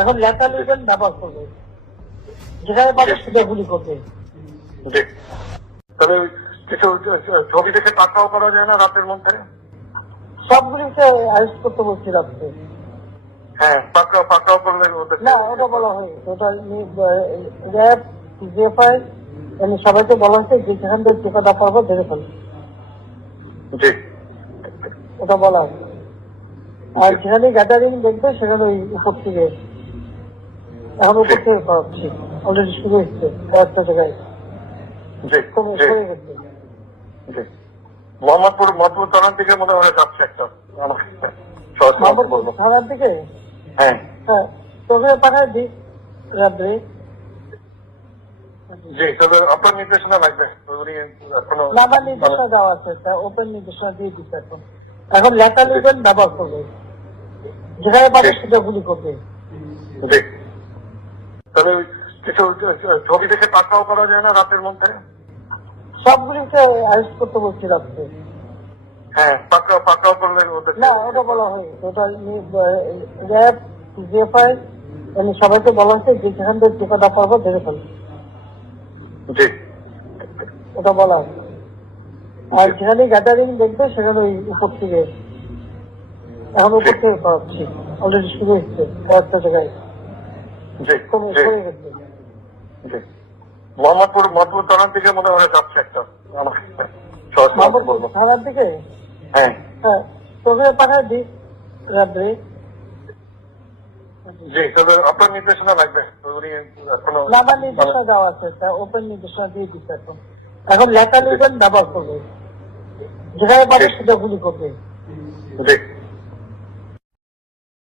এখন লেখা লিখবেন, ব্যবহার করবে, যেখানে পাবে সেটা গুলি করবে। জি। তবে কিছু ছবি দেখে পাকড়াও করা যায় না রাতের মধ্যে? সবগুলিকে অ্যারেস্ট করতে বলছি রাত্রে। হ্যাঁ, পাকড়াও করলে ওদের না, ওটা বলা হয়েছে, ওটা র্যাব, জিএফআই এমনি সবাইকে বলা হয়েছে যে যেখান থেকে যে কথা পারবো ধরে ফেলবে, জি। ওটা বলা হয়েছে। আর যেখানে গ্যাদারিং দেখবে সেখানে ওই উপর থেকে, এখন উপর থেকে করাচ্ছি, অলরেডি শুরু হচ্ছে কয়েকটা জায়গায়, জি, কমে জি, হয়ে গেছে। জি। মোহাম্মদপুর থানার দিকে মনে হয় যাচ্ছে একটা, আমার সরাসরি মোহাম্মদপুর বলবো। থানার দিকে, হ্যাঁ, হ্যাঁ, তোকে পাঠায় দিই রাত্রে। জি। তবে আপনার নির্দেশনা লাগবে, উনি এখনো না, আমার নির্দেশনা দেওয়া আছে, ওপেন নির্দেশনা দিয়ে দিচ্ছে। এখন এখন লেখা লিখবেন, ব্যবহার করবে, যেখানে পাবে সেটা গুলি করবে। জি। তবে কিছু ছবি দেখে পাকড়াও করা যায় না রাতের মধ্যে? সবগুলিকে অ্যারেস্ট করতে বলছি রাত্রে। হ্যাঁ, পাকড়াও করলে ওদের না, ওটা বলা হয়েছে, ওটা র্যাব, জিএফআই এমনি সবাইকে বলা হয়েছে যে যেখান থেকে যে কথা পারবো ধরে ফেলবে, জি, ওটা বলা হয়েছে। আর যেখানে গ্যাদারিং দেখবে সেখানে ওই উপর থেকে, এখন উপর থেকে করাচ্ছি, অলরেডি শুরু হচ্ছে কয়েকটা জায়গায়, জি, কমে জি, হয়ে গেছে। জি। মোহাম্মদপুর থানার দিকে মনে হয় যাচ্ছে একটা, আমার সরাসরি মোহাম্মদপুর বলবো। থানার দিকে, হ্যাঁ, হ্যাঁ, তোকে পাঠায় দিই রাত্রে। জি। তবে আপনার নির্দেশনা লাগবে, উনি এখনো না, আমার নির্দেশনা দেওয়া আছে, ওপেন নির্দেশনা দিয়ে দিচ্ছে। এখন এখন লেখা লিখবেন, ব্যবহার করবে, যেখানে পাবে সেটা গুলি করবে। জি।